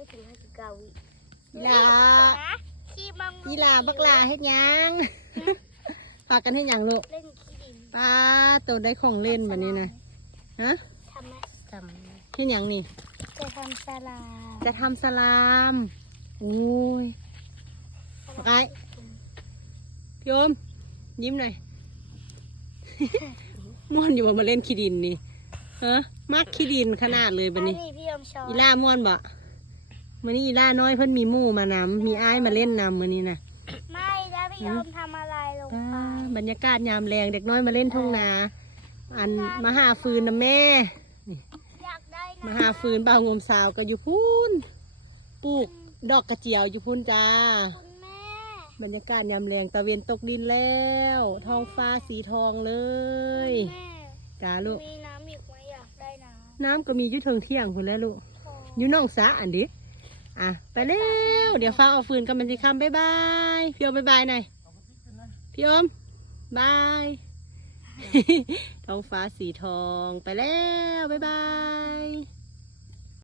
ไม่ถึง59 วิ อีหลาอีหลาบักหลาเฮ็ดหยังพากันเฮ็ดหยังลูก เล่นขี้ดิน ป้าตัวได้ของเล่นแบบนี้นะฮะ ทำไหม เฮ็ดหยังนี่ จะทำสลาม จะทำสลามโอ้ยบักไอ้พี่โอมยิ้มหน่อย ม่วนอยู่บ่มาเล่นขี้ดินนี่ฮะมักขี้ดินขนาดเลยบัดนี้ อัพี่ยอมช้อน อีล่าม่วนบ่มื้อนี้อีล่าน้อยเพิ่นมีหมู่มานำมีอ้ายมาเล่นนำมื้อนี้น่ะ ไม่แล้วพี่ยอมทำอะไรลงไป บรรยากาศยามแรงเด็กน้อยมาเล่นทุ่งนาอันมาหาฟืนนะแม่ อยากได้ มา นะ หาฟืนบ่าวงมสาวก็อยู่พูนปลูกดอกกระเจียวอยู่พูนจ้า คุณแม่ บรรยากาศยามแรงตะเวนตกดินแล้วท้องฟ้าสีทองเลย แม่ จ้าลูก มีน้ำอีกไหมอยากได้น้ น้ำก็มีอยู่เทิงเที่ยงพุ่นแล้วลูก ำ อยู่น้องสาอันดิอ่ะไปแล้วเดี๋ยวฟ้าเอาฟืนกันมันสิคำบ๊ายบายพี่โอมบ๊ายบายหน่อยพี่โอมบาย ท้องฟ้าสีทองไปแล้วบ๊ายบาย